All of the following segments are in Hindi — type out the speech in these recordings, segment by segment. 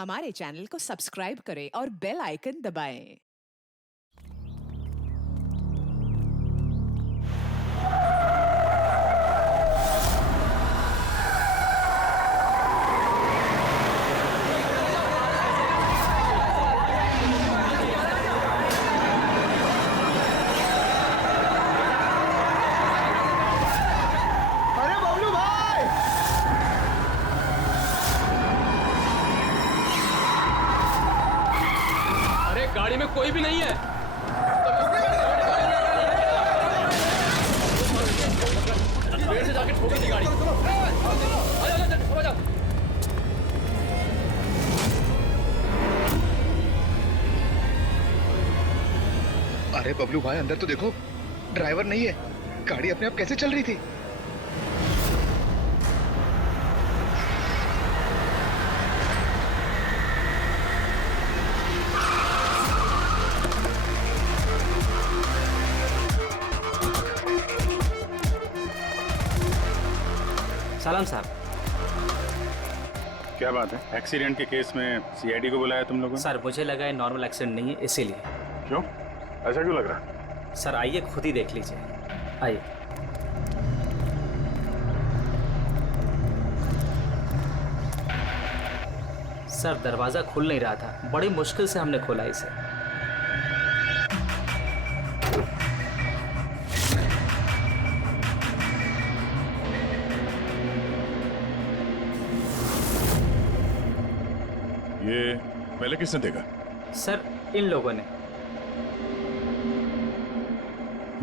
हमारे चैनल को सब्सक्राइब करें और बेल आइकन दबाएं। गाड़ी में कोई भी नहीं है। पेड़ से जाके ठोकी थी गाड़ी। अरे बबलू भाई, अंदर तो देखो, ड्राइवर नहीं है। गाड़ी अपने आप कैसे चल रही थी? सलाम साहब। क्या बात है? एक्सीडेंट के केस में सीआईडी को बुलाया तुम लोगों ने? सर मुझे लगा है नॉर्मल एक्सीडेंट नहीं है, इसीलिए। क्यों? ऐसा क्यों लग रहा है? सर आइए खुद ही देख लीजिए, आइए। सर दरवाजा खुल नहीं रहा था, बड़ी मुश्किल से हमने खोला इसे। ये पहले किसने देखा? सर इन लोगों ने।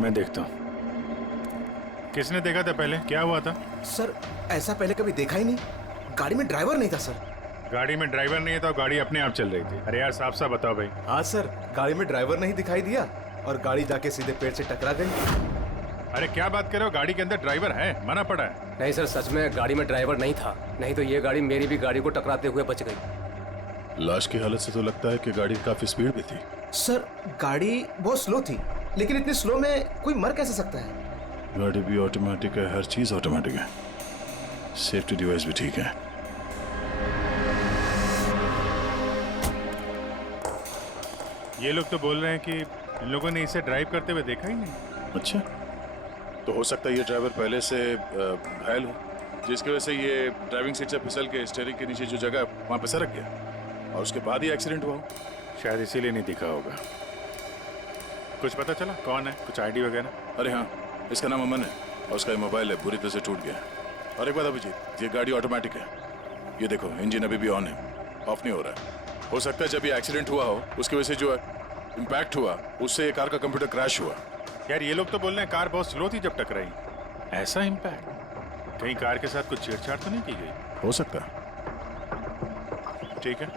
मैं देखता हूँ। किसने देखा था पहले? क्या हुआ था? सर ऐसा पहले कभी देखा ही नहीं। गाड़ी में ड्राइवर नहीं था सर। गाड़ी में ड्राइवर नहीं है तो गाड़ी अपने आप चल रही थी। अरे यार साफ साफ बताओ भाई। हाँ सर, गाड़ी में ड्राइवर नहीं दिखाई दिया और गाड़ी जाके सीधे पेड़ से टकरा गई। अरे क्या बात कर रहे हो? गाड़ी के अंदर ड्राइवर है, मना पड़ा है। नहीं सर, सच में गाड़ी में ड्राइवर नहीं था, नहीं तो ये गाड़ी मेरी भी गाड़ी को टकराते हुए बच गई। लाश की हालत से तो लगता है कि गाड़ी काफी स्पीड में थी। सर गाड़ी बहुत स्लो थी, लेकिन इतनी स्लो में कोई मर कैसे सकता है? गाड़ी भी ऑटोमेटिक है, हर चीज ऑटोमेटिक है, सेफ्टी डिवाइस भी ठीक है। ये लोग तो बोल रहे हैं कि इन लोगों ने इसे ड्राइव करते हुए देखा ही नहीं। अच्छा, तो हो सकता है ये ड्राइवर पहले से घायल हो, जिसकी वजह से ये ड्राइविंग सीट से फिसल के स्टीयरिंग के नीचे जो जगह वहां पे सरक गया और उसके बाद ही एक्सीडेंट हुआ हो। शायद इसीलिए नहीं दिखा होगा। कुछ पता चला कौन है? कुछ आईडी वगैरह? अरे हाँ, इसका नाम अमन है और उसका ये मोबाइल है पूरी तरह से टूट गया। और एक बात अभिजीत, ये गाड़ी ऑटोमेटिक है, ये देखो इंजन अभी भी ऑन है, ऑफ नहीं हो रहा है। हो सकता है जब ये एक्सीडेंट हुआ हो उसकी वजह से जो इम्पैक्ट हुआ उससे ये कार का कंप्यूटर क्रैश हुआ। यार ये लोग तो बोल रहे हैं कार बहुत स्लो थी जब टकराई। ऐसा इम्पैक्ट? कहीं कार के साथ कुछ छेड़छाड़ तो नहीं की गई? हो सकता है। ठीक है,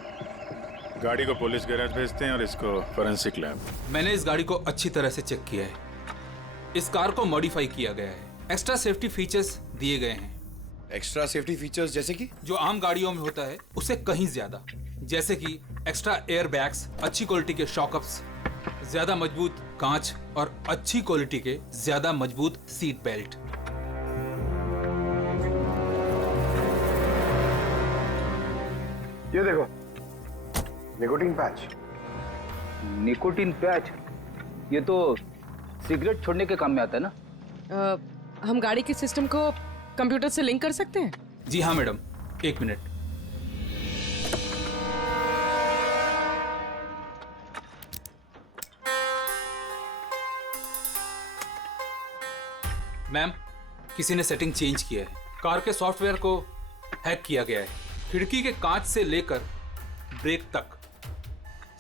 गाड़ी को पुलिस गैराज भेजते हैं और इसको फोरेंसिक लैब। मैंने इस गाड़ी को अच्छी तरह से चेक किया है। इस कार को मॉडिफाई किया गया है, एक्स्ट्रा सेफ्टी फीचर्स दिए गए हैं। एक्स्ट्रा सेफ्टी फीचर्स जैसे कि? जो आम गाड़ियों में होता है उससे कहीं ज्यादा, जैसे कि एक्स्ट्रा एयर बैग्स, अच्छी क्वालिटी के शॉकअप्स, ज्यादा मजबूत कांच और अच्छी क्वालिटी के ज्यादा मजबूत सीट बेल्ट। ये देखो, निकोटीन पैच। Nicotine patch? ये तो सिगरेट छोड़ने के काम में आता है ना? हम गाड़ी के सिस्टम को कंप्यूटर से लिंक कर सकते हैं? जी हाँ मैडम, एक मिनट। मैम, किसी ने सेटिंग चेंज किया है। कार के सॉफ्टवेयर को हैक किया गया है। खिड़की के कांच से लेकर ब्रेक तक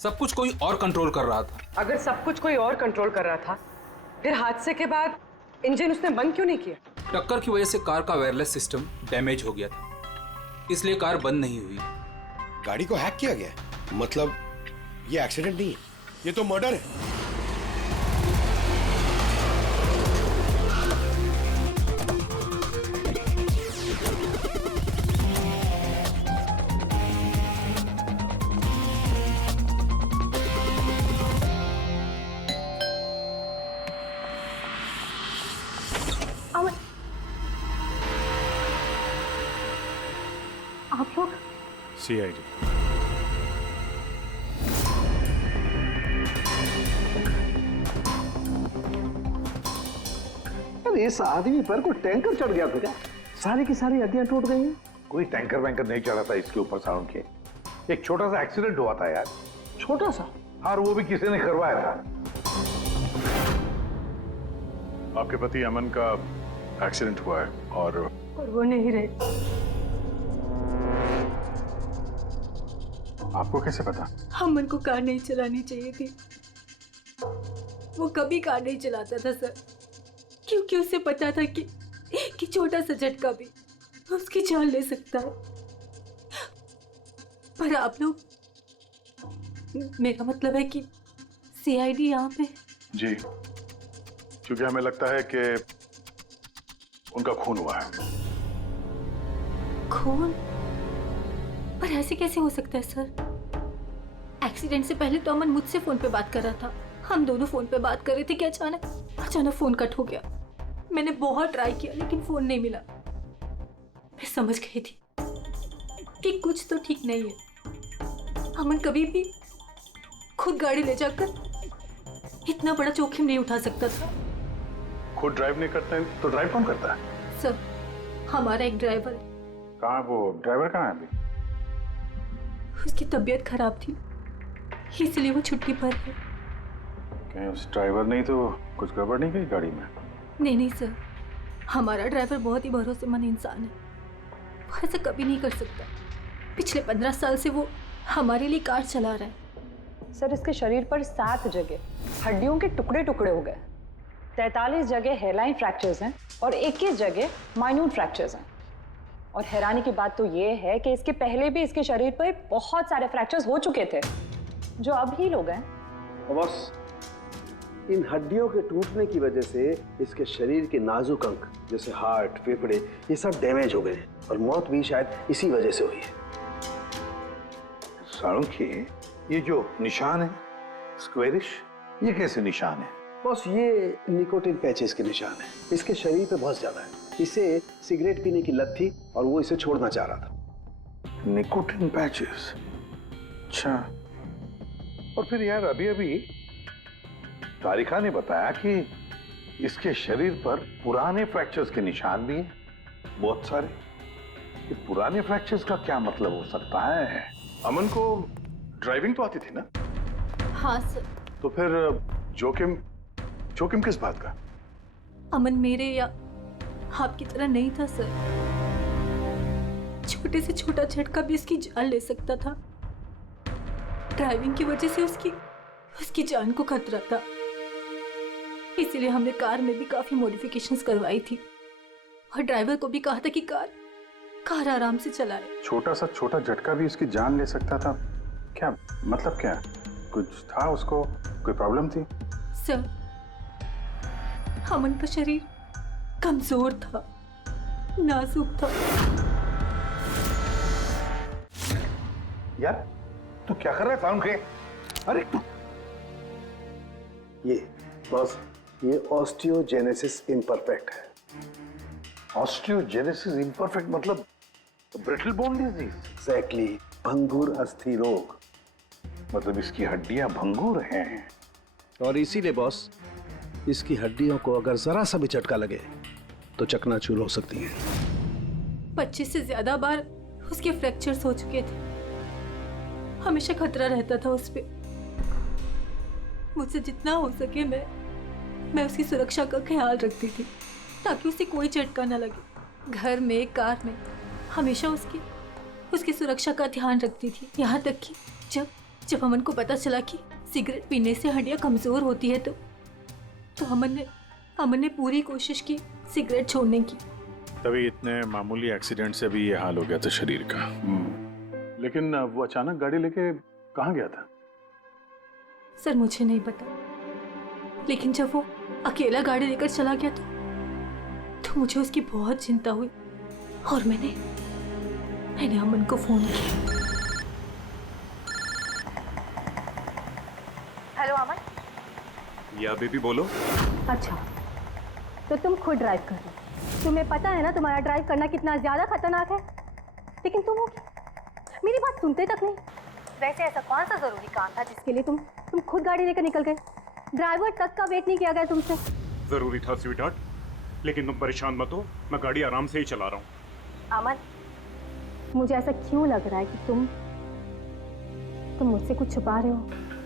सब कुछ कोई और कंट्रोल कर रहा था। अगर सब कुछ कोई और कंट्रोल कर रहा था, फिर हादसे के बाद इंजन उसने बंद क्यों नहीं किया? टक्कर की वजह से कार का वायरलेस सिस्टम डैमेज हो गया था, इसलिए कार बंद नहीं हुई। गाड़ी को हैक किया गया? मतलब ये एक्सीडेंट नहीं है, ये तो मर्डर है। सीआईडी। इस आदमी पर कोई टैंकर चढ़ गया था क्या? सारी की सारी हड्डियां टूट गई हैं। कोई टैंकर वैंकर नहीं चढ़ा था इसके ऊपर साउंड के। एक छोटा सा एक्सीडेंट हुआ था यार। छोटा सा? और वो भी किसी ने करवाया था। आपके पति अमन का एक्सीडेंट हुआ है और वो नहीं रहे। आपको कैसे पता? अमन को कार नहीं चलानी चाहिए थी। वो कभी कार नहीं चलाता था सर, क्योंकि उसे पता था कि छोटा सा झटका भी उसकी जान ले सकता है। पर आप लोग, मेरा मतलब है कि सीआईडी यहाँ पे। जी, क्योंकि हमें लगता है कि उनका खून हुआ है। खून? पर ऐसे कैसे हो सकता है सर? एक्सीडेंट से पहले तो अमन मुझसे फोन पे बात कर रहा था, हम दोनों फोन पे बात कर रहे थे कि अचानक फोन कट हो गया। मैंने बहुत ट्राई किया लेकिन फोन नहीं मिला। मैं समझ गई थी कि कुछ तो ठीक नहीं है। अमन कभी भी खुद गाड़ी ले जाकर इतना बड़ा जोखिम नहीं उठा सकता था। खुद ड्राइव नहीं करते हैं तो ड्राइव कौन करता है? सर, हमारा एक ड्राइवर है। कहाँ वो ड्राइवर कहाँ है अभी? उसकी तबीयत खराब थी, इसलिए वो छुट्टी पर है। कहीं उस ड्राइवर नहीं तो कुछ गड़बड़ नहीं गई गाड़ी में? नहीं सर, हमारा ड्राइवर बहुत ही भरोसेमंद इंसान है। वो ऐसा कभी नहीं कर सकता। पिछले 15 साल से वो हमारे लिए कार चला रहा है। सर, इसके शरीर पर 7 जगह हड्डियों के टुकड़े टुकड़े हो गए। 43 जगह हेयरलाइन फ्रैक्चर्स हैं और 21 जगह माइन्यूट फ्रैक्चर्स हैं। और हैरानी की बात तो ये है कि इसके पहले भी इसके शरीर पर बहुत सारे फ्रैक्चर्स हो चुके थे जो अब हील हो गए। बस इन हड्डियों के टूटने की वजह से इसके शरीर के नाजुक अंग जैसे हार्ट, फेफड़े, ये सब डैमेज हो गए और मौत भी शायद इसी वजह से हुई है। साळुंखे, ये जो निशान है स्क्वेरिश, ये कैसे निशान है? बस ये निकोटिन पैचेस के निशान है। इसके शरीर पे बहुत ज्यादा है। इसे सिगरेट पीने की लत थी और वो इसे छोड़ना चाह रहा था। Nicotine patches? अच्छा। और फिर यार अभी तारिका ने बताया कि इसके शरीर पर पुराने फ्रैक्चर्स के निशान भी हैं, बहुत सारे। ये पुराने फ्रैक्चर्स का क्या मतलब हो सकता है? अमन को ड्राइविंग तो आती थी ना? हाँ सर। तो फिर जोखिम किस बात का? अमन मेरे या आपकी तरह नहीं था सर। छोटे से छोटा झटका भी उसकी जान ले सकता था। ड्राइविंग की वजह से उसकी जान को खतरा था। इसीलिए हमने कार में भी काफी मॉडिफिकेशंस करवाई थी और ड्राइवर को भी कहा था कि कार आराम से चलाए। छोटा झटका भी उसकी जान ले सकता था? क्या मतलब? क्या कुछ था उसको? कोई प्रॉब्लम थी? सर, अमन का शरीर कमजोर था, नाजुक था। यार तू क्या कर रहा है साउंड के? अरे ये बस ये ऑस्टियोजेनेसिस इम्परफेक्ट है। ऑस्टियोजेनेसिस इम्परफेक्ट मतलब ब्रिटल बोन डिजीज? एग्जैक्टली, भंगुर अस्थि रोग। मतलब इसकी हड्डियां भंगुर हैं। और इसीलिए बॉस, इसकी हड्डियों को अगर जरा सा भी झटका लगे तो चकनाचूर हो सकती हैं। 25 से ज्यादा बार उसके फ्रैक्चर्स हो चुके थे। हमेशा खतरा रहता था उस पे। मुझसे जितना हो सके मैं उसकी सुरक्षा का ख्याल रखती थी ताकि उसे कोई झटका न लगे। घर में, कार में हमेशा उसकी सुरक्षा का ध्यान रखती थी। यहाँ तक कि जब अमन को पता चला कि सिगरेट पीने से हड्डियाँ कमजोर होती है तो अमन ने पूरी कोशिश की सिगरेट छोड़ने की। तभी इतने मामूली एक्सीडेंट से भी ये हाल हो गया था शरीर का। लेकिन वो अचानक गाड़ी लेके कहाँ गया था? सर, मुझे नहीं पता, लेकिन जब वो अकेला गाड़ी लेकर चला गया तो मुझे उसकी बहुत चिंता हुई और मैंने अमन को फोन किया। हेलो अमन। या बेबी बोलो। अच्छा, तो तुम खुद ड्राइव कर रहे हो। तुम्हें पता है ना तुम्हारा ड्राइव करना कितना ज्यादा खतरनाक है, लेकिन तुम मेरी बात सुनते तक नहीं। वैसे ऐसा कौन सा जरूरी काम था जिसके लिए तुम खुद गाड़ी लेकर निकल गए? ड्राइवर तक का वेट नहीं किया गया तुमसे। जरूरी था स्वीटहार्ट, लेकिन तुम परेशान मत हो, मैं गाड़ी आराम से ही चला रहा हूँ। अमन, मुझे ऐसा क्यों लग रहा है कि तुम मुझसे कुछ छुपा रहे हो?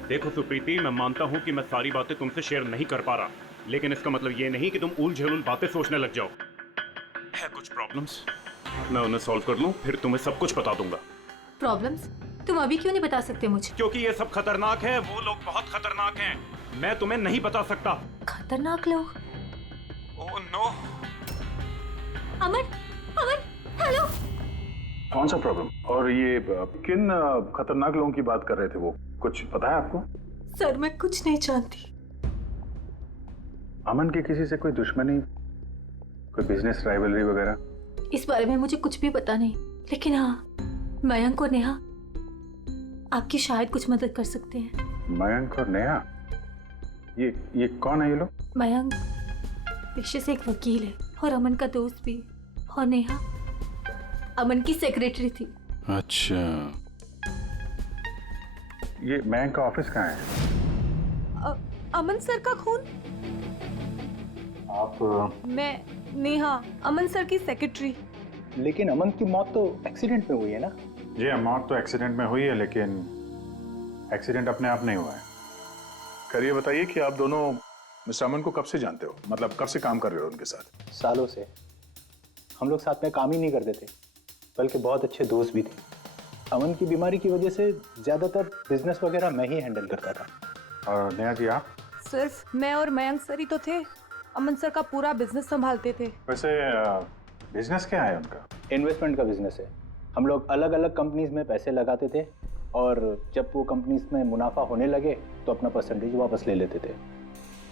देखो सुप्रीति, मैं मानता हूँ कि मैं सारी बातें तुमसे शेयर नहीं कर पा रहा, लेकिन इसका मतलब ये नहीं कि तुम उल झुल बातें सोचने लग जाओ। है कुछ प्रॉब्लम्स, मैं उन्हें सॉल्व कर लूँ, फिर तुम्हें सब कुछ बता दूंगा। प्रॉब्लम्स? तुम अभी क्यों नहीं बता सकते मुझे? क्योंकि ये सब खतरनाक है, वो लोग बहुत खतरनाक हैं, मैं तुम्हें नहीं बता सकता। खतरनाक लोग? Oh no. Aman, Aman, hello. कौन सा प्रॉब्लम? और ये किन खतरनाक लोगों की बात कर रहे थे वो? कुछ पता है आपको? सर, मैं कुछ नहीं जानती। अमन की किसी से कोई दुश्मनी, कोई बिजनेस राइवलरी वगैरह? इस बारे में मुझे कुछ भी पता नहीं, लेकिन हाँ, मयंक और नेहा आपकी शायद कुछ मदद कर सकते हैं। मयंक और नेहा? ये कौन है ये लोग? मयंक पेशे से एक वकील है और अमन का दोस्त भी, और नेहा अमन की सेक्रेटरी थी। अच्छा, ये मयंक का ऑफिस कहाँ है? अमन सर का खून? आप? मैं नेहा, अमन सर की सेक्रेटरी। लेकिन अमन की मौत तो एक्सीडेंट में हुई है ना? जी हाँ, मौत तो एक्सीडेंट में हुई है, लेकिन एक्सीडेंट अपने आप नहीं हुआ है। करिए बताइए कि आप दोनों मिस्टर अमन को कब से जानते हो? मतलब कब से काम कर रहे हो उनके साथ? सालों से। हम लोग साथ में काम ही नहीं करते थे, बल्कि बहुत अच्छे दोस्त भी थे। अमन की बीमारी की वजह से ज़्यादातर बिजनेस वगैरह मैं ही हैंडल करता था। और नेहा जी आप? सिर्फ मैं और मयंक सर ही तो थे, अमन सर का पूरा बिजनेस संभालते थे। वैसे बिजनेस क्या है उनका? इन्वेस्टमेंट का बिजनेस है। हम लोग अलग अलग कंपनीज में पैसे लगाते थे, और जब वो कंपनीज में मुनाफा होने लगे तो अपना परसेंटेज वापस ले लेते थे।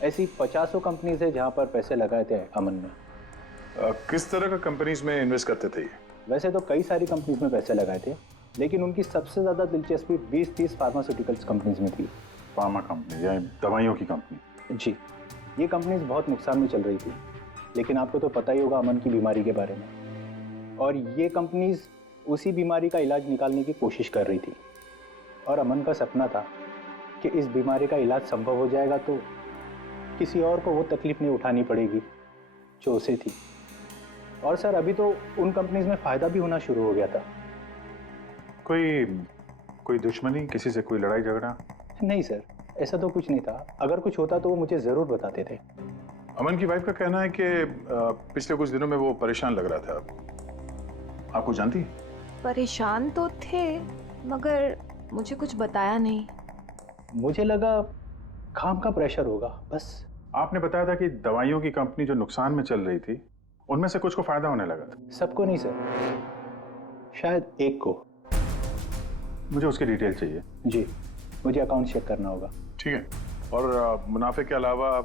ऐसी 50 कंपनीज है जहाँ पर पैसे लगाए थे अमन ने। किस तरह का कंपनीज में इन्वेस्ट करते थे ये? वैसे तो कई सारी कंपनीज में पैसे लगाए थे, लेकिन उनकी सबसे ज़्यादा दिलचस्पी 20-30 फार्मास्यूटिकल्स कंपनीज में थी। फार्मा कंपनी या दवाइयों की कंपनी? जी, ये कंपनीज बहुत नुकसान में चल रही थी, लेकिन आपको तो पता ही होगा अमन की बीमारी के बारे में। और ये कंपनीज उसी बीमारी का इलाज निकालने की कोशिश कर रही थी, और अमन का सपना था कि इस बीमारी का इलाज संभव हो जाएगा तो किसी और को वो तकलीफ नहीं उठानी पड़ेगी जो उसे थी। और सर, अभी तो उन कंपनीज में फ़ायदा भी होना शुरू हो गया था। कोई दुश्मनी, किसी से कोई लड़ाई झगड़ा? नहीं सर, ऐसा तो कुछ नहीं था। अगर कुछ होता तो वो मुझे ज़रूर बताते थे। अमन की वाइफ का कहना है कि पिछले कुछ दिनों में वो परेशान लग रहा था। आपको जानती? परेशान तो थे, मगर मुझे कुछ बताया नहीं। मुझे लगा काम का प्रेशर होगा बस। आपने बताया था कि दवाइयों की कंपनी जो नुकसान में चल रही थी, उनमें से कुछ को फायदा होने लगा था। सबको नहीं सर, शायद एक को। मुझे उसकी डिटेल चाहिए। जी, मुझे अकाउंट चेक करना होगा। ठीक है। और मुनाफे के अलावा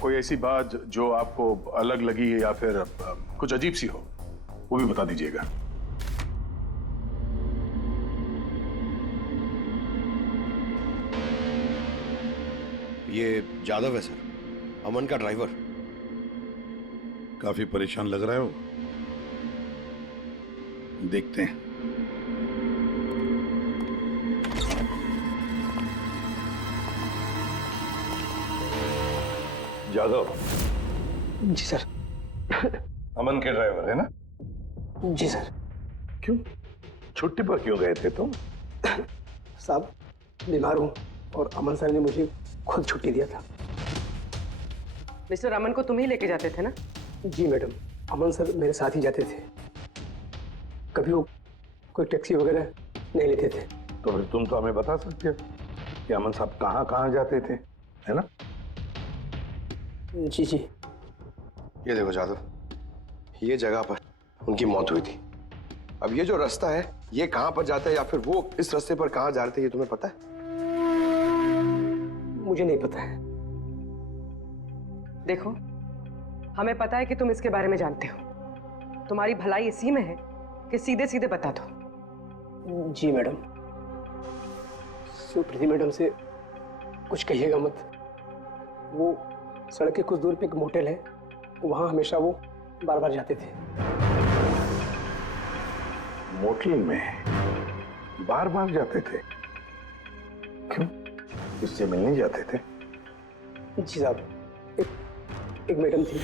कोई ऐसी बात जो आपको अलग लगी या फिर कुछ अजीब सी हो, वो भी बता दीजिएगा। ये जादव है सर, अमन का ड्राइवर। काफी परेशान लग रहा है वो। देखते हैं। जादव? जी सर। अमन के ड्राइवर है ना? जी सर। क्यों, छुट्टी पर क्यों गए थे तुम? साहब, बीमार हूँ और अमन सर ने मुझे खुद छुट्टी दिया था। मिस्टर अमन को तुम ही लेके जाते थे ना? जी मैडम, अमन सर मेरे साथ ही जाते थे। कभी वो कोई टैक्सी वगैरह नहीं लेते थे। तो फिर तुम तो हमें बता सकते हो कि अमन साहब कहाँ कहाँ जाते थे, है ना? जी जी। ये देखो जादव, ये जगह पर उनकी मौत हुई थी। अब ये जो रास्ता है, ये कहाँ पर जाता है, या फिर वो इस रास्ते पर कहाँ जा रहे थे, ये तुम्हें पता है? मुझे नहीं पता है। देखो, हमें पता है कि तुम इसके बारे में जानते हो। तुम्हारी भलाई इसी में है कि सीधे सीधे बता दो। जी मैडम। सुप्रीति मैडम से कुछ कहिएगा मत। वो सड़क के कुछ दूर पे एक मोटेल है, वहां हमेशा वो बार बार जाते थे। मोटेल में बार बार जाते थे? क्यों, इससे मिलने जाते थे? जी साहब, एक मैडम थी,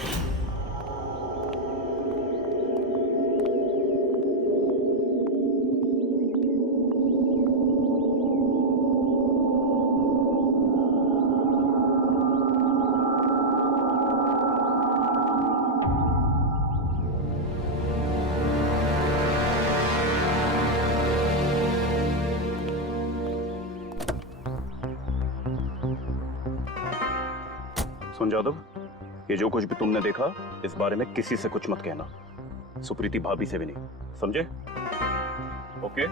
सुन जादव, ये जो कुछ भी तुमने देखा इस बारे में किसी से कुछ मत कहना, सुप्रीति भाभी से भी नहीं, समझे? ओके?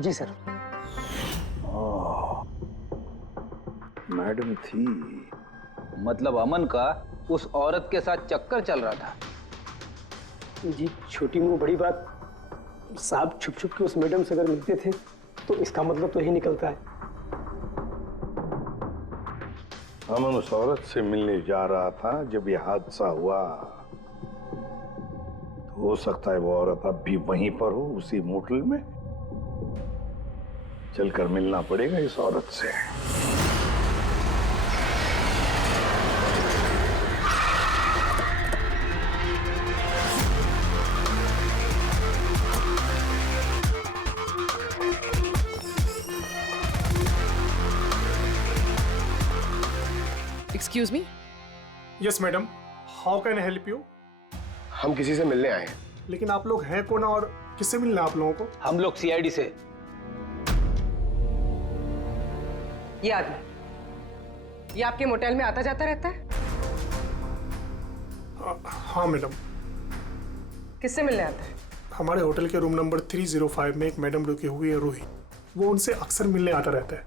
जी सर। मैडम थी, मतलब अमन का उस औरत के साथ चक्कर चल रहा था। जी छोटी मुंह बड़ी बात, साहब छुप छुप के उस मैडम से अगर मिलते थे तो इसका मतलब तो यही निकलता है। अमन उस औरत से मिलने जा रहा था जब ये हादसा हुआ। तो हो सकता है वो औरत अब भी वहीं पर हो, उसी मोटल में। चलकर मिलना पड़ेगा इस औरत से। Excuse me? Yes madam, how can I help you? हम किसी से मिलने आए हैं। लेकिन आप लोग हैं कौन और किससे मिलना है आप लोगों को? हम लोग सीआईडी से। ये आदमी, ये आपके मोटेल में आता जाता रहता है? हाँ मैडम। किससे मिलने आता है? हमारे होटल के रूम नंबर 305 में एक मैडम रुकी हुई है, रूही। वो उनसे अक्सर मिलने आता रहता है।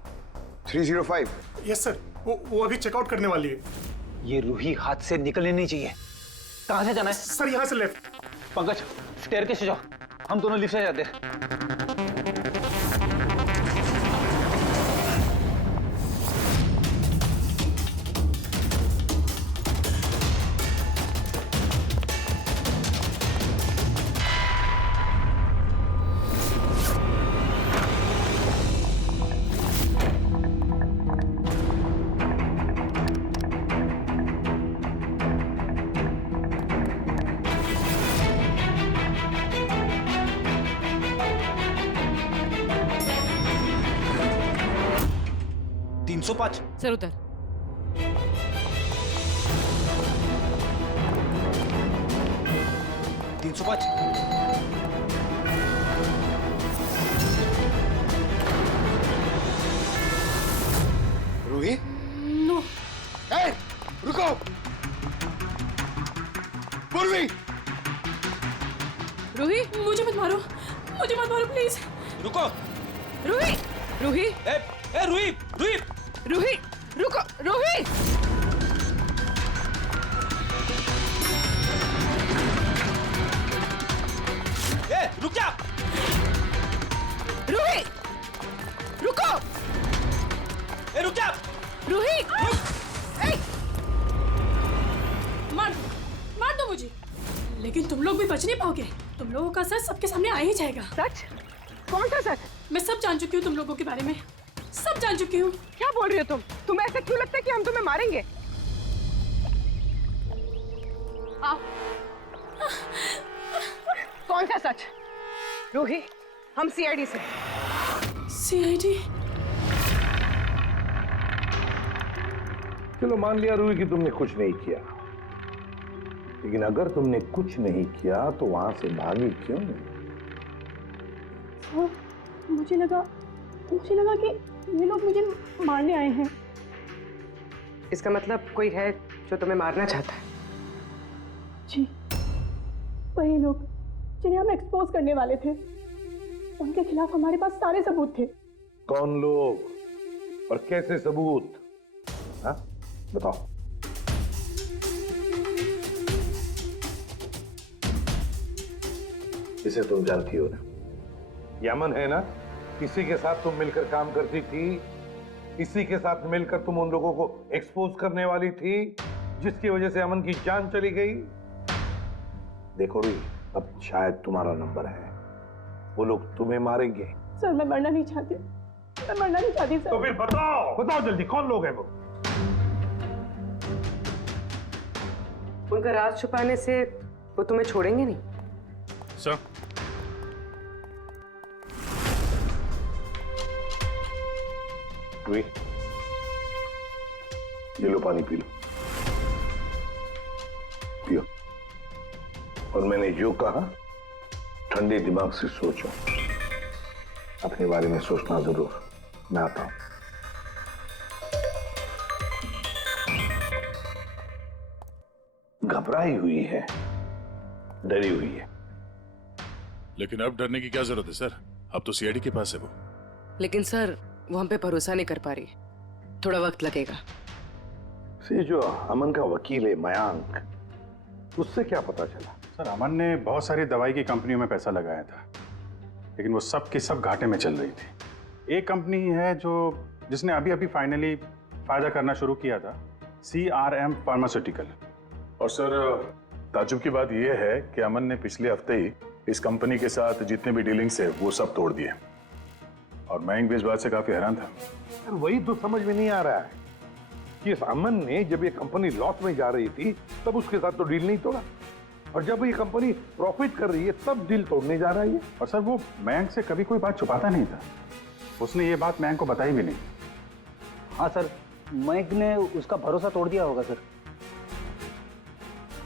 305? यस सर, वो अभी चेकआउट करने वाली है। ये रूही हाथ से निकलनी नहीं चाहिए। कहाँ से जाना है? सर यहाँ से लेफ्ट। पंकज, स्टेयरकेस से जाओ, हम दोनों लिफ्ट से जाते हैं। सर उधर। रूही? नो। ए, रुको! पूर्वी! रूही, मुझे मत मारो, प्लीज। रुको। रूही, रूही, ए रूही, रूही, रूही, रुको, रूही। ए, रुक जा। रूही, रुको। ए, रुक जा। रूही, मार दो मुझे, लेकिन तुम लोग भी बच नहीं पाओगे। तुम लोगों का सच सबके सामने आ ही जाएगा। सच? कौन सा सच? मैं सब जान चुकी हूँ तुम लोगों के बारे में, सब जान चुकी हूँ। क्या बोल रही हो तुम? तुम्हें ऐसा क्यों लगता है कि हम तुम्हें मारेंगे? आओ। कौन सा सच? रूही, हम सीआईडी से। सीआईडी? चलो मान लिया रूही कि तुमने कुछ नहीं किया, लेकिन अगर तुमने कुछ नहीं किया तो वहां से भागी क्यों? मुझे लगा कि ये लोग मुझे मारने आए हैं। इसका मतलब कोई है जो तुम्हें मारना चाहता है? जी, वही लोग जिन्हें हम एक्सपोज करने वाले थे। उनके खिलाफ हमारे पास सारे सबूत थे। कौन लोग और कैसे सबूत? हाँ, बताओ। इसे तुम जानती हो ना, यमन है ना, इसी के साथ तुम मिलकर काम करती थी, इसी के साथ मिलकर तुम उन लोगों को एक्सपोज करने वाली थी जिसकी वजह से अमन की जान चली गई। देखो भी, अब शायद तुम्हारा नंबर है, वो लोग तुम्हें मारेंगे। सर मैं मरना नहीं चाहती, सर। तो फिर बताओ जल्दी, कौन लोग हैं वो? उनका राज छुपाने से वो तुम्हें छोड़ेंगे नहीं। सर, ये लो पानी पी लो, पियो। और मैंने जो कहा ठंडे दिमाग से सोचो, अपने बारे में सोचना जरूर। मैं आता हूं। घबराई हुई है, डरी हुई है। लेकिन अब डरने की क्या जरूरत है सर? अब तो सीआईडी के पास है वो। लेकिन सर वो हम पे भरोसा नहीं कर पा रही, थोड़ा वक्त लगेगा। से जो अमन का वकील है मयांक, उससे क्या पता चला? सर अमन ने बहुत सारी दवाई की कंपनियों में पैसा लगाया था, लेकिन वो सब की सब घाटे में चल रही थी। एक कंपनी है जिसने अभी अभी फाइनली फायदा करना शुरू किया था, CRM फार्मास्यूटिकल। और सर ताजुब की बात यह है कि अमन ने पिछले हफ्ते ही इस कंपनी के साथ जितने भी डीलिंग्स है वो सब तोड़ दिए, और मयंक भी इस बात से काफी हैरान था। वही तो समझ में नहीं आ रहा है कि इस अमन ने जब ये कंपनी लॉस में जा रही थी तब उसके साथ तो डील नहीं तोड़ा, और जब ये कंपनी प्रॉफिट कर रही है तब डील तोड़ने जा रहा है। और सर वो मयंक से कभी कोई बात छुपाता नहीं था, उसने ये बात मयंक को बताई भी नहीं। हाँ सर, मयंक ने उसका भरोसा तोड़ दिया होगा सर।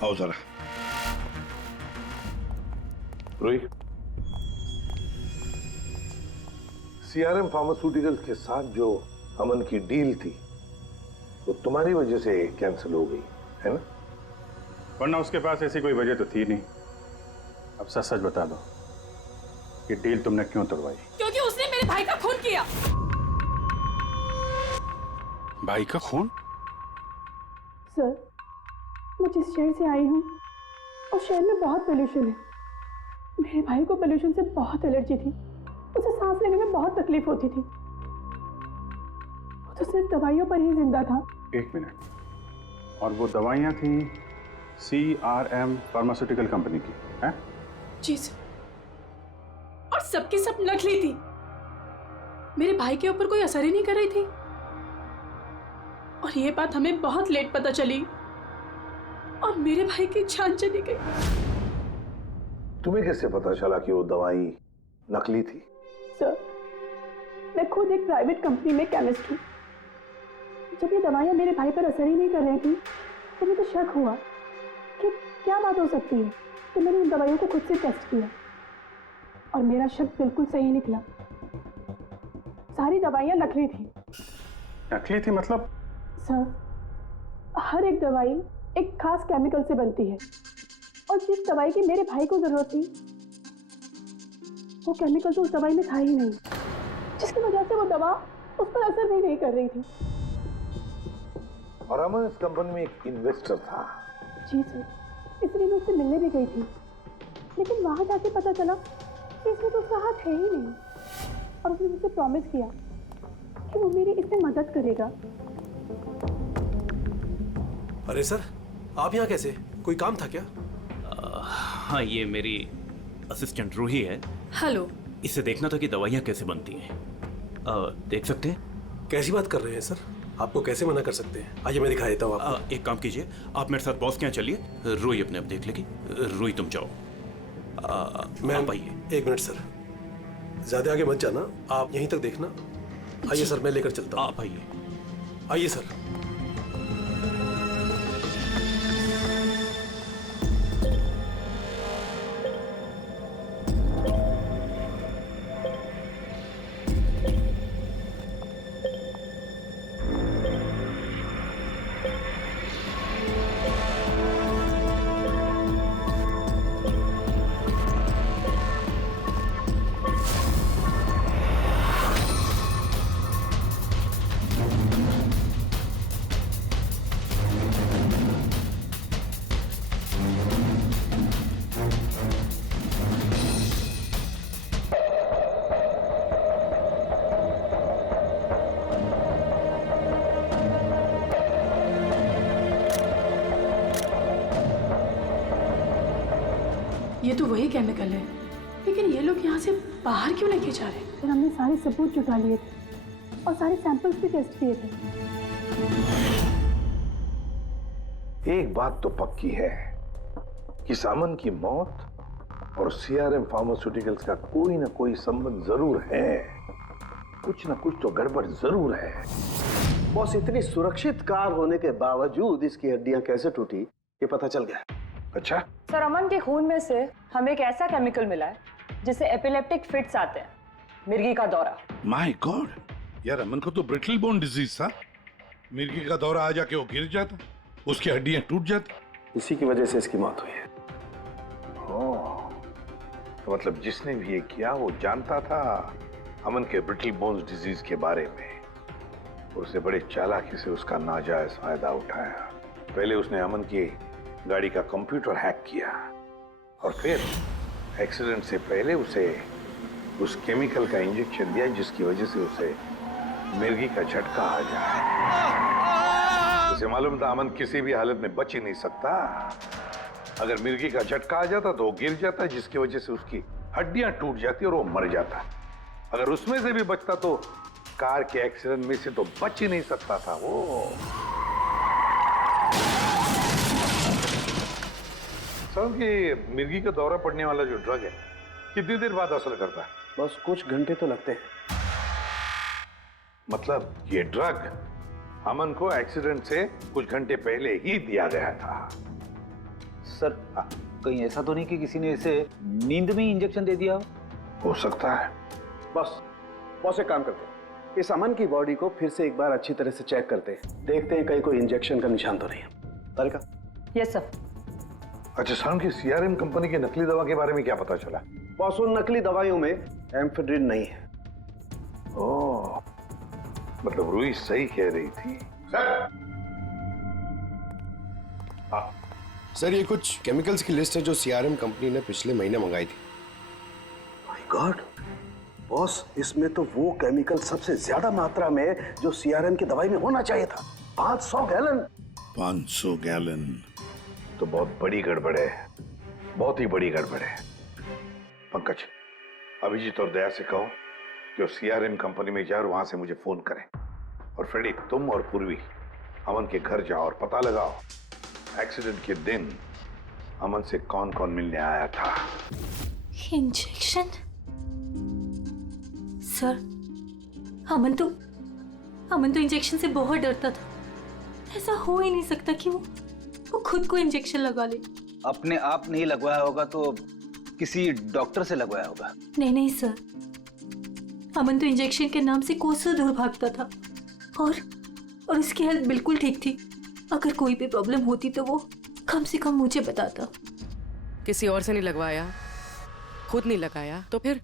आओ जरा। रोही, CRM फार्मास्यूटिकल्स के साथ जो अमन की डील थी वो तुम्हारी वजह से कैंसिल हो गई है ना? वरना उसके पास ऐसी कोई वजह तो थी नहीं। अब सच सच बता दो कि डील तुमने क्यों तोड़वाई? क्योंकि उसने मेरे भाई का खून किया। भाई का खून? सर, मैं जिस शहर से आई हूँ उस शहर में बहुत पोल्यूशन है। मेरे भाई को पोल्यूशन से बहुत एलर्जी थी, उसे सांस लेने में बहुत तकलीफ होती थी। वो तो सिर्फ दवाइयों पर ही जिंदा था। एक मिनट, और वो दवाइयाँ थी CRM फार्मास्यूटिकल कंपनी की, हैं? जी सर, और सबकी सब नकली थी। मेरे भाई के ऊपर कोई असर ही नहीं कर रही थी, और ये बात हमें बहुत लेट पता चली, और मेरे भाई की जान चली गई। तुम्हें कैसे पता चला कि वो दवाई नकली थी? सर, मैं खुद एक प्राइवेट कंपनी में केमिस्ट हूँ। जब ये दवाइयाँ मेरे भाई पर असर ही नहीं कर रही थी तो मुझे शक हुआ कि क्या बात हो सकती है, तो मैंने उन दवाइयों को खुद से टेस्ट किया और मेरा शक बिल्कुल सही निकला। सारी दवाइयाँ नकली थी। नकली थी मतलब? सर, हर एक दवाई एक खास केमिकल से बनती है, और जिस दवाई की मेरे भाई को जरूरत थी वो केमिकल तो उस दवाई में था ही नहीं, जिसकी वजह से वो दवा उस पर असर भी नहीं कर रही थी। और अमन इस कंपनी में एक इन्वेस्टर था। जी सर, इसलिए मैं उससे मिलने भी गई थी, लेकिन वहां जाके पता चला कि इसमें तो उसका हाथ है ही नहीं, और उसने मुझसे प्रॉमिस किया कि वो मेरी इसमें मदद करेगा। अरे सर, आप यहाँ कैसे? कोई काम था क्या? हाँ, ये मेरी असिस्टेंट रूही है। हेलो। इससे देखना था कि दवाइयाँ कैसे बनती हैं। देख सकते हैं? कैसी बात कर रहे हैं सर? आपको कैसे मना कर सकते हैं? आइए मैं दिखा देता हूँ आपको। एक काम कीजिए, आप मेरे साथ बॉस के यहाँ चलिए, रूही अपने आप देख लेगी। रूही तुम जाओ। मैम आइए। एक मिनट सर, ज्यादा आगे मत जाना, आप यहीं तक देखना। आइए सर, मैं लेकर चलता हूँ। आप आइए। आइए सर। ये तो वही केमिकल है, लेकिन ये लोग यहाँ से बाहर क्यों लेके जा रहे हैं? फिर हमने सारे सबूत जुटा लिए थे और सारे सैंपल्स भी टेस्ट किए थे। एक बात तो पक्की है कि सामन की मौत और CRM फार्मास्यूटिकल्स का कोई ना कोई संबंध जरूर है। कुछ ना कुछ तो गड़बड़ जरूर है। बॉस, इतनी सुरक्षित कार होने के बावजूद इसकी हड्डियां कैसे टूटी ये पता चल गया। अच्छा सर, अमन के खून में से हमें एक ऐसा केमिकल मिला है जिससे एपिलेप्टिक फिट्स आते हैं, मिर्गी का दौरा। माय गॉड, यार अमन को तो ब्रिटल बोन डिजीज था। मिर्गी का दौरा आ जाके वो गिर जाता, उसकी हड्डियां टूट जाती। इसी की वजह से इसकी मौत हुई है। ओह, तो मतलब जिसने भी ये किया वो जानता था अमन के ब्रिटल बोन्स डिजीज के बारे में। उसे बड़े चालाकी से उसका नाजायज फायदा उठाया। पहले उसने अमन की गाड़ी का कंप्यूटर हैक किया और फिर एक्सीडेंट से पहले उसे उस केमिकल का इंजेक्शन दिया जिसकी वजह से उसे मिर्गी का झटका आ जाए। उसे मालूम था अमन किसी भी हालत में बच ही नहीं सकता। अगर मिर्गी का झटका आ जाता तो वो गिर जाता, जिसकी वजह से उसकी हड्डियां टूट जाती और वो मर जाता। अगर उसमें से भी बचता तो कार के एक्सीडेंट में से तो बच ही नहीं सकता था वो। समझ कि मिर्गी का दौरा पड़ने वाला जो ड्रग है कितनी देर बाद असर करता है? बस कुछ घंटे तो लगते हैं। मतलब ये ड्रग अमन को एक्सीडेंट से कुछ घंटे पहले ही दिया गया था। सर कहीं ऐसा तो नहीं कि किसी ने इसे नींद में इंजेक्शन दे दिया हो सकता है। बस एक काम करते हैं, इस अमन की बॉडी को फिर से एक बार अच्छी तरह से चेक करते हैं, देखते हैं कहीं कोई इंजेक्शन का निशान तो नहीं है। तारिका? Yes sir. अच्छा शाम की सीआरएम कंपनी की नकली दवा के बारे में क्या पता चला? बॉस उन नकली दवाइयों में एम्फेड्रिन नहीं है। ओह, मतलब रूही सही कह रही थी। सर ये कुछ केमिकल्स की लिस्ट है जो सीआरएम कंपनी ने पिछले महीने मंगाई थी। माय गॉड बॉस, इसमें तो वो केमिकल सबसे ज्यादा मात्रा में जो सीआरएम की दवाई में होना चाहिए था, 500 गैलन। 500 गैलन तो बहुत बड़ी गड़बड़ है, बहुत ही बड़ी गड़बड़ है। पंकज, अभिजीत और दया से कहो कि सीआरएम कंपनी में जाए और वहां से मुझे फोन करें। और फ्रेडी, तुम और पूर्वी अमन के घर जाओ और पता लगाओ एक्सीडेंट के दिन अमन से कौन कौन मिलने आया था। इंजेक्शन? सर, अमन तो इंजेक्शन से बहुत डरता था। ऐसा हो ही नहीं सकता कि वो खुद को इंजेक्शन लगा ले। अपने आप नहीं लगवाया होगा तो किसी डॉक्टर से लगवाया होगा। नहीं सर, अमन तो इंजेक्शन के नाम से कोसों दूर भागता था और उसकी हेल्थ बिल्कुल ठीक थी। अगर कोई भी प्रॉब्लम होती तो वो कम से कम मुझे बताता। किसी और से नहीं लगवाया, खुद नहीं लगाया, तो फिर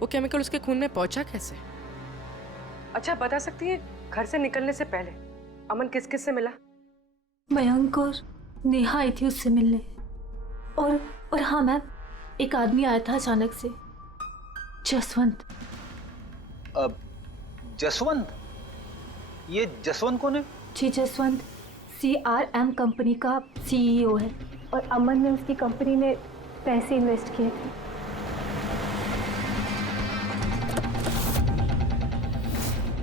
वो केमिकल उसके खून में पहुंचा कैसे? अच्छा बता सकती है, घर से निकलने से पहले अमन किस किस से मिला? मयंक और नेहा आई थी उससे मिलने। और हाँ मैम, एक आदमी आया था अचानक से, जसवंत। अब जसवंत? ये जसवंत कौन है? जी, जसवंत सीआरएम कंपनी का सीईओ है और अमन ने उसकी कंपनी में पैसे इन्वेस्ट किए थे।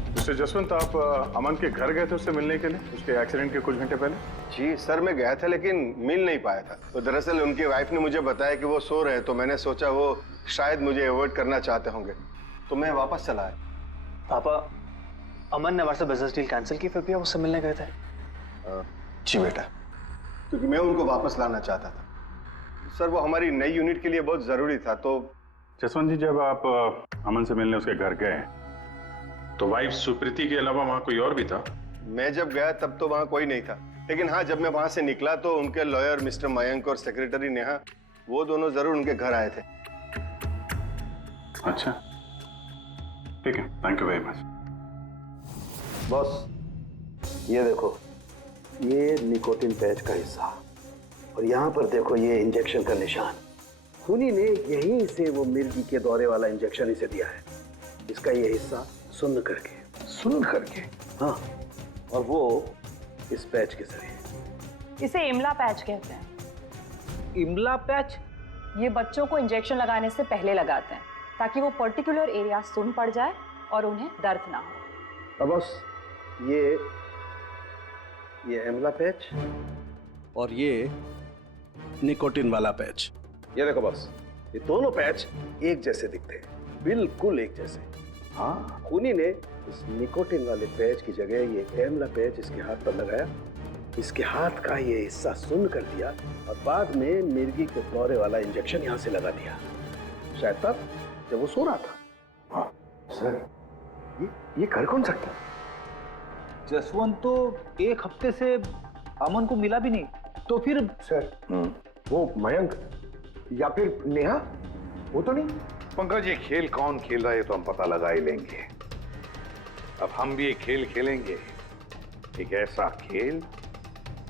मिस्टर जसवंत, आप अमन के घर गए थे उससे मिलने के लिए उसके एक्सीडेंट के कुछ घंटे पहले? जी सर, मैं गया था लेकिन मिल नहीं पाया था। तो दरअसल उनकी वाइफ ने मुझे बताया कि वो सो रहे हैं, तो मैंने सोचा वो शायद मुझे अवॉइड करना चाहते होंगे, तो मैं वापस चला आया। पापा, अमन ने हमारे साथ बिजनेस डील कैंसिल की, फिर भी आप उससे मिलने गए थे? जी बेटा, क्योंकि मैं उनको वापस लाना चाहता था। सर वो हमारी नई यूनिट के लिए बहुत जरूरी था। तो जसवंत जी, जब आप अमन से मिलने उसके घर गए तो वाइफ सुप्रीति के अलावा वहां कोई और भी था? मैं जब गया तब तो वहां कोई नहीं था, लेकिन हाँ जब मैं वहां से निकला तो उनके लॉयर मिस्टर मयंक और सेक्रेटरी नेहा, वो दोनों जरूर उनके घर आए थे। अच्छा ठीक है, thank you very much. Boss ये देखो, ये निकोटिन पैच का हिस्सा और यहाँ पर देखो ये इंजेक्शन का निशान। खूनी ने यहीं से वो मिर्गी के दौरे वाला इंजेक्शन इसे दिया है। इसका ये हिस्सा सुन्न करके, हाँ, और वो इस पैच के जरिए। इसे इमला पैच कहते हैं। इमला पैच? ये बच्चों को इंजेक्शन लगाने से पहले लगाते हैं ताकि वो पर्टिकुलर एरिया सुन पड़ जाए और उन्हें दर्द ना हो। अब बस ये इमला पैच और ये निकोटिन वाला पैच, ये देखो बस, ये दोनों पैच एक जैसे दिखते हैं, बिल्कुल एक जैसे। हाँ, खूनी ने इस निकोटिन वाले पैच की जगह ये एमला पैच इसके हाथ पर लगाया, इसके हाथ का ये हिस्सा सुन्न कर दिया और बाद में मिर्गी के दौरे वाला इंजेक्शन यहाँ से लगा दिया, शायद तब जब वो सो रहा था। हाँ सर, ये कर कौन सकता? जसवंत तो एक हफ्ते से अमन को मिला भी नहीं। तो फिर सर वो मयंक या फिर नेहा, वो तो नहीं। पंकज, ये खेल कौन खेल रहा है तो हम पता लगा ही लेंगे। अब हम भी एक खेल खेलेंगे, एक ऐसा खेल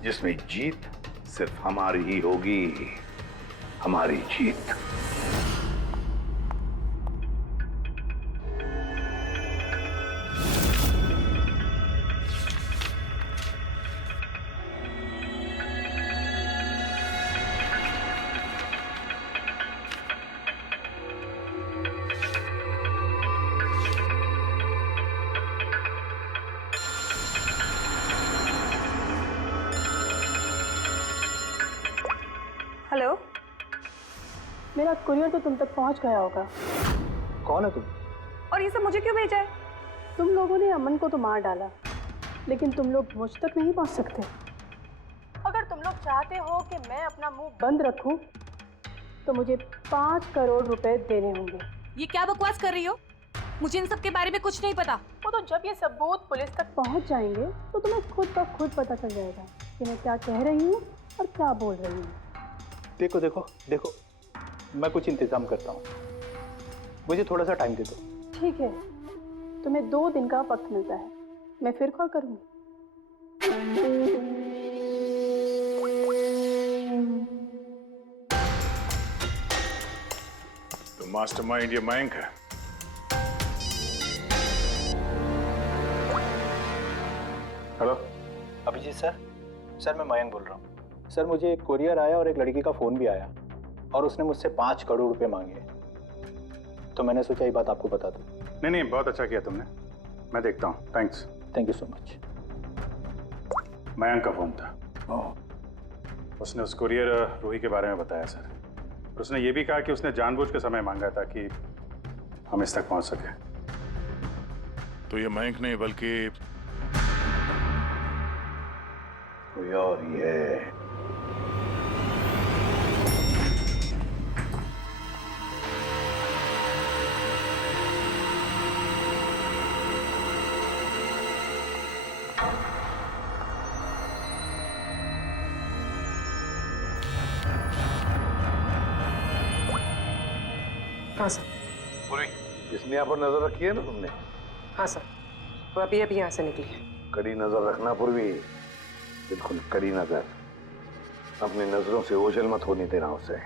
जिसमें जीत सिर्फ हमारी ही होगी, हमारी जीत। हेलो, मेरा कुरियर तो तुम तक पहुंच गया होगा। कौन है तुम? और ये सब मुझे क्यों भेजा है? तुम लोगों ने अमन को तो मार डाला, लेकिन तुम लोग मुझ तक नहीं पहुंच सकते। अगर तुम लोग चाहते हो कि मैं अपना मुंह बंद रखूं, तो मुझे 5 करोड़ रुपए देने होंगे। ये क्या बकवास कर रही हो? मुझे इन सब के बारे में कुछ नहीं पता। वो तो जब ये सबूत पुलिस तक पहुंच जाएंगे तो तुम्हें खुद ब खुद पता चल जाएगा कि मैं क्या कह रही हूँ और क्या बोल रही हूँ। देखो देखो देखो, मैं कुछ इंतजाम करता हूँ, मुझे थोड़ा सा टाइम दे दो। ठीक है, तुम्हें 2 दिन का वक्त मिलता है, मैं फिर कॉल करूँगी। तो मास्टरमाइंड ये मयंक है। हेलो अभिजीत सर, मैं मयंक बोल रहा हूँ। सर, मुझे एक कोरियर आया और एक लड़की का फ़ोन भी आया और उसने मुझसे 5 करोड़ रुपए मांगे, तो मैंने सोचा ये बात आपको बता दूँ। नहीं, बहुत अच्छा किया तुमने, मैं देखता हूँ। Thanks. Thank you so much. Mayank का फ़ोन था। उसने उस कोरियर रूही के बारे में बताया सर, और उसने ये भी कहा कि उसने जानबूझ के समय मांगा ताकि हम इस तक पहुँच सके। तो ये मयंक नहीं बल्कि कोई और ही है। हाँ सर। पूरी इसने यहाँ पर नजर रखी है ना तुमने? हाँ सर, वो अभी यहाँ से निकली है। कड़ी नजर रखना पूर्वी, बिल्कुल कड़ी नजर। अपनी नजरों से ओझल मत होने देना उसे।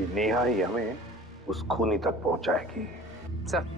ये नेहा ही हमें उस खूनी तक पहुंचाएगी। सर।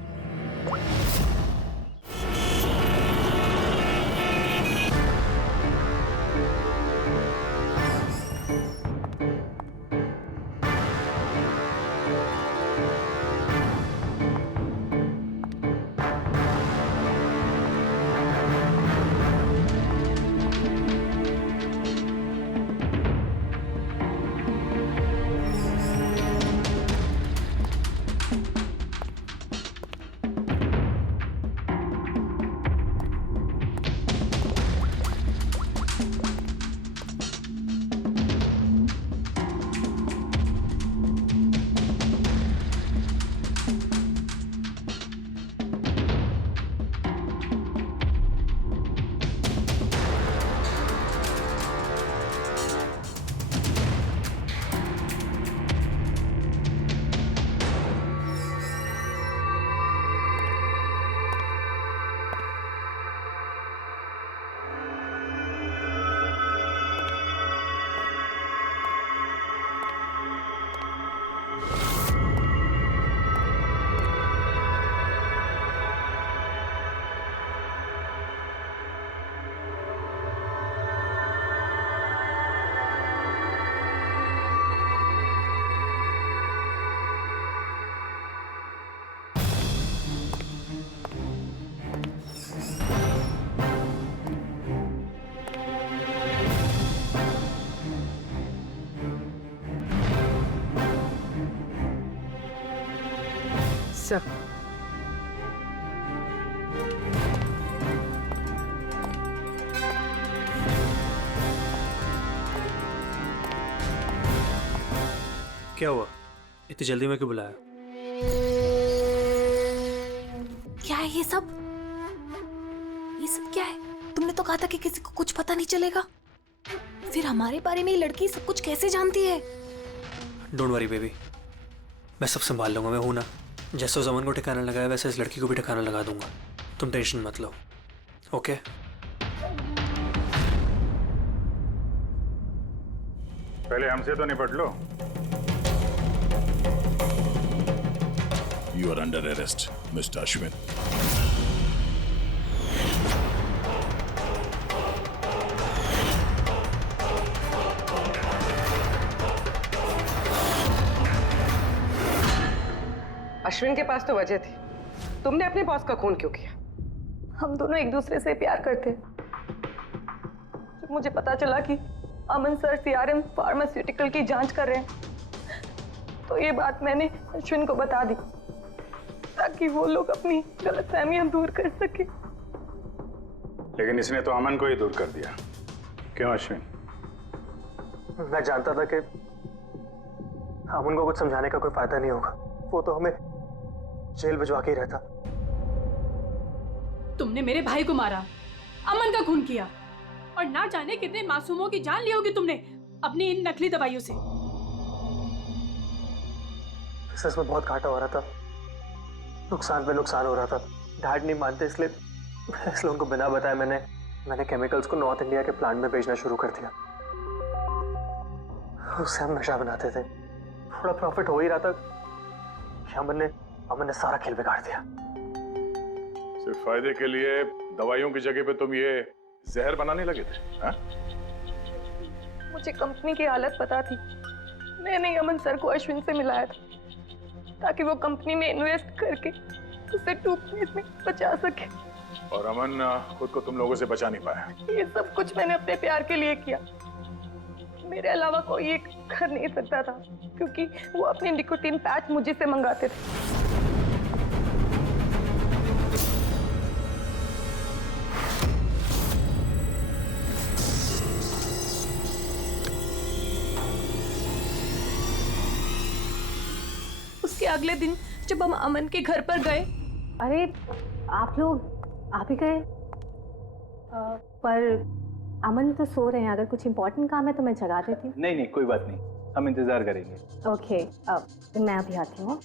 सर। क्या हुआ? इतनी जल्दी में क्यों बुलाया? क्या है ये सब? ये सब क्या है? तुमने तो कहा था कि किसी को कुछ पता नहीं चलेगा, फिर हमारे बारे में ये लड़की सब कुछ कैसे जानती है? डोंट वरी बेबी, मैं सब संभाल लूंगा। मैं हूं ना, जैसे उस अमन को ठिकाना लगाया वैसे इस लड़की को भी ठिकाना लगा दूंगा। तुम टेंशन मत लो, ओके? पहले हमसे तो निपट लो। You are under arrest, Mr. Ashwin. Ashwin के पास तो वजह थी। तुमने अपने बॉस का खून क्यों किया? हम दोनों एक दूसरे से प्यार करते। जब मुझे पता चला कि अमन सर सीआरएम फार्मास्यूटिकल की जांच कर रहे हैं तो ये बात मैंने अश्विन को बता दी ताकि वो लोग अपनी गलतफहमियां दूर कर सके। लेकिन इसने तो अमन को ही दूर कर दिया। क्यों अश्विन? मैं जानता था कि अमन को कुछ समझाने का कोई फायदा नहीं होगा। वो तो हमें जेल भिजवा के ही रहता। तुमने मेरे भाई को मारा, अमन का खून किया और ना जाने कितने मासूमों की जान ली होगी तुमने अपनी इन नकली दवाइयों से। बिजनेस में बहुत घाटा हो रहा था, नुकसान पे नुकसान हो रहा था। डैड नहीं मानते, इसलिए उनको बिना बताए मैंने केमिकल्स को नॉर्थ इंडिया के प्लांट में भेजना शुरू कर दिया। उससे हम नशा बनाते थे, थोड़ा प्रॉफिट हो ही रहा था। अमन ने सारा खेल बिगाड़ दिया। सिर्फ फायदे के लिए दवाइयों की जगह पे तुम ये जहर बनाने लगे थे, हाँ? मुझे कंपनी की हालत पता थी। मैंने अमन सर को अश्विन से मिलाया था ताकि वो कंपनी में इन्वेस्ट करके उसे डूबने से बचा सके। और अमन खुद को तुम लोगों से बचा नहीं पाया। ये सब कुछ मैंने अपने प्यार के लिए किया। मेरे अलावा कोई ये कर नहीं सकता था क्योंकि वो अपने निकोटीन पैच मुझे से मंगाते थे। उसके अगले दिन जब हम अमन के घर पर गए। अरे आप लोग आ भी गए, पर अमन तो सो रहे हैं। अगर कुछ इम्पोर्टेंट काम है तो मैं जगा देती हूँ। नहीं, कोई बात नहीं, हम इंतजार करेंगे। ओके, मैं अभी आती हूँ।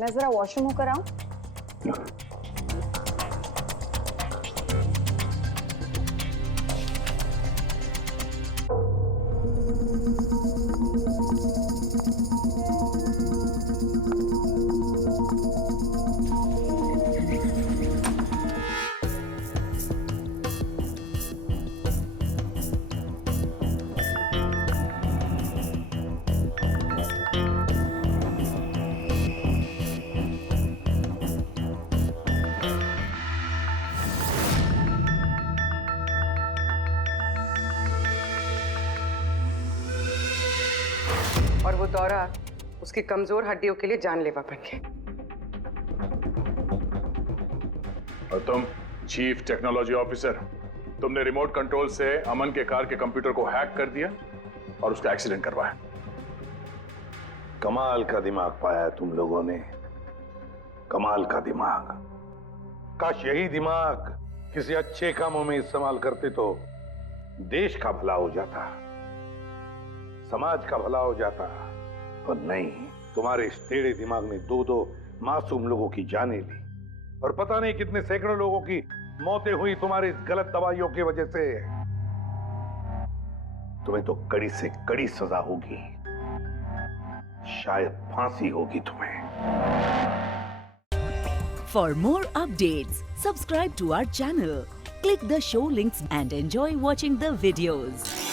मैं जरा वॉशरूम होकर आऊं। और वो दौरा उसकी कमजोर हड्डियों के लिए जानलेवा बन गया। और तुम चीफ टेक्नोलॉजी ऑफिसर, तुमने रिमोट कंट्रोल से अमन के कार के कंप्यूटर को हैक कर दिया और उसका एक्सीडेंट करवाया। कमाल का दिमाग पाया है तुम लोगों ने, कमाल का दिमाग। काश यही दिमाग किसी अच्छे कामों में इस्तेमाल करते तो देश का भला हो जाता, समाज का भला हो जाता। पर नहीं, तुम्हारे इस टेढ़े दिमाग ने दो मासूम लोगों की जानें ली और पता नहीं कितने सैकड़ों लोगों की मौतें हुई तुम्हारी इस गलत दवाइयों की वजह से। तुम्हें तो कड़ी से कड़ी सजा होगी, शायद फांसी होगी तुम्हें। For more updates, subscribe to our channel, click the show links and enjoy watching the videos.